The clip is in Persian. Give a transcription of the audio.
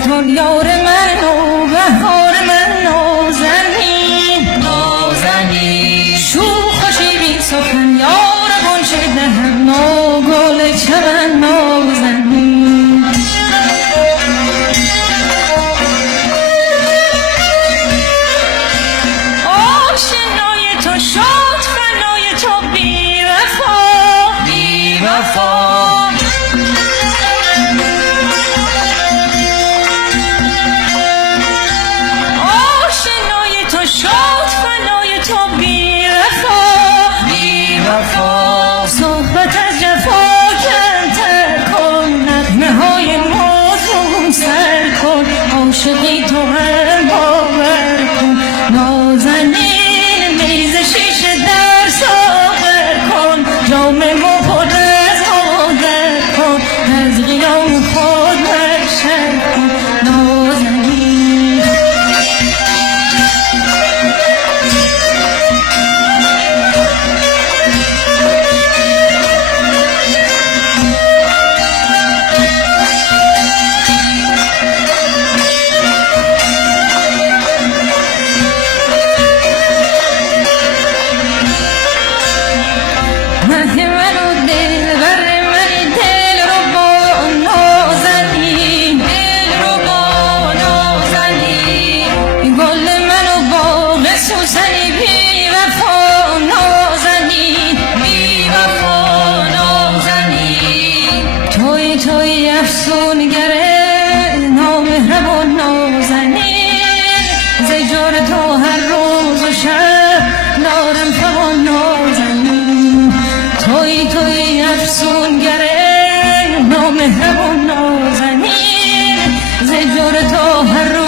ستون یار من و بهار من نازنین نازنین شو خوشی بی سخن یار گنچه دهم نو گل چمن نازنین آشنای تو شد فنای تو بی وفا بی وفا شد فنای تو بی وفا صحبت از جفا کمتر کن نغمه های موزون سر کن عاشقی تو هم باور کن نازنین میز شیشه در ساغر کن جام ما پر از آدر کن از قیام خود برشر کن نازنین توی افسونگره نامهربان نازنین زجار تو هر روز و شب دارم فغان نازنین توی افسونگره نامهربان نازنین زجار تو هر روز